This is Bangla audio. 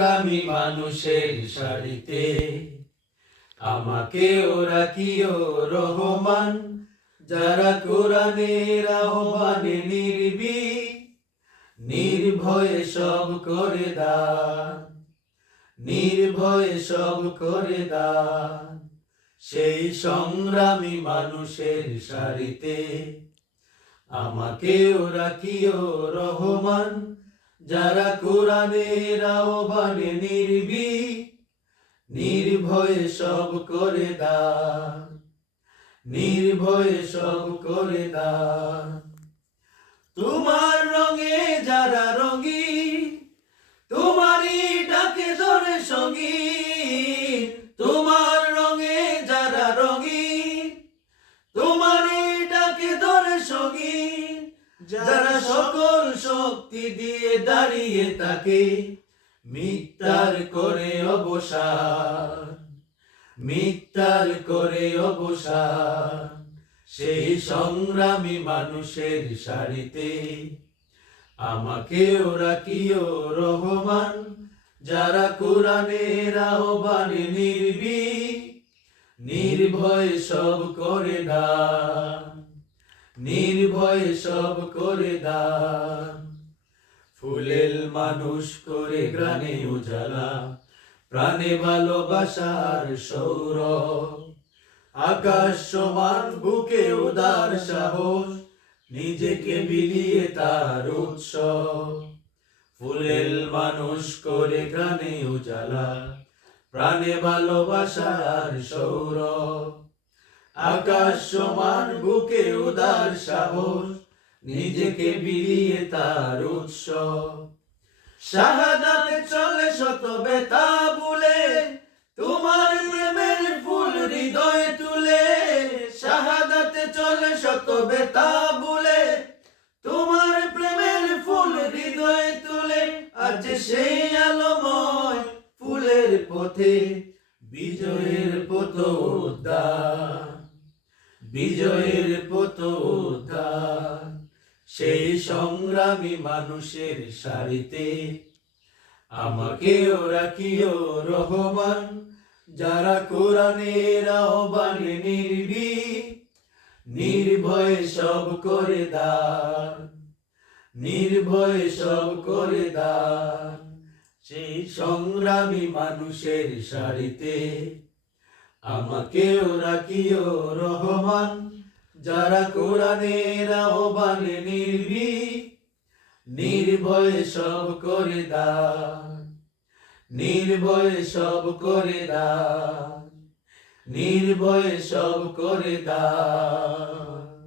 সংগ্রামী মানুষের সারিতে আমাকেও রাখিও রহমান, যারা কোরআনের আহ্বানে নির্ভয়ে সব করে দান, নির্ভয়ে সব করে দান। সেই সংগ্রামী মানুষের সারিতে আমাকেও রাখিও রহমান, যারা কোরআনের আহ্বানে নির্ভয়ে সব করে দান, নির্ভয়ে সব করে দান। তোমার রঙে যারা রঙিন, তোমারই ডাকে ধরে সঙ্গীন। তোমার রঙে যারা রঙিন, তোমারই ডাকে ধরে সঙ্গীন। যারা সকল শক্তি দিয়ে দাঁড়িয়ে থাকে মিথ্যার করে অবসান, মিথ্যার করে অবসান। সেই সংগ্রামী মানুষের সারিতে আমাকেও রাখিও রহমান, যারা কোরআনের আহ্বানে নির্ভয়ে সব করে দান, নির্ভয়ে সব করে দান। ফুলেল মানুষ করে গ্রানে উজালা, প্রাণে ভালোবাসার সৌরভ। আকাশ সমান বুকে উদার সাহস, নিজেকে বিলিয়ে তার উৎসব। ফুলেল মানুষ করে গ্রানে উজালা, প্রাণে ভালোবাসার সৌরভ। আকাশ সমান বুকে উদার সাহস, নিজেকে বিলিয়ে তার উৎসব। শাহাদাতে চলে শত ব্যথা ভুলে, তোমার প্রেমের ফুল হৃদয়ে তুলে। শাহাদাতে চলে শত ব্যথা ভুলে, তোমার প্রেমের ফুল হৃদয়ে তুলে। আজ সেই আলোময় ফুলের পথে বিজয়ের পথ উদ্যান, বিজয়ের পথ উদ্যান। সেই সংগ্রামী মানুষের সারিতে আমাকেও রাখিও রহমান, যারা কোরআনের আহ্বানে নির্ভয়ে সব করে দান, নির্ভয়ে সব করে দান। সেই সংগ্রামী মানুষের সারিতে আমাকেও রাখিও রহমান, যারা কোরআনের আহ্বানে নির্ভয়ে সব করে দান, নির্ভয়ে সব করে দান, নির্ভয়ে সব করে দান।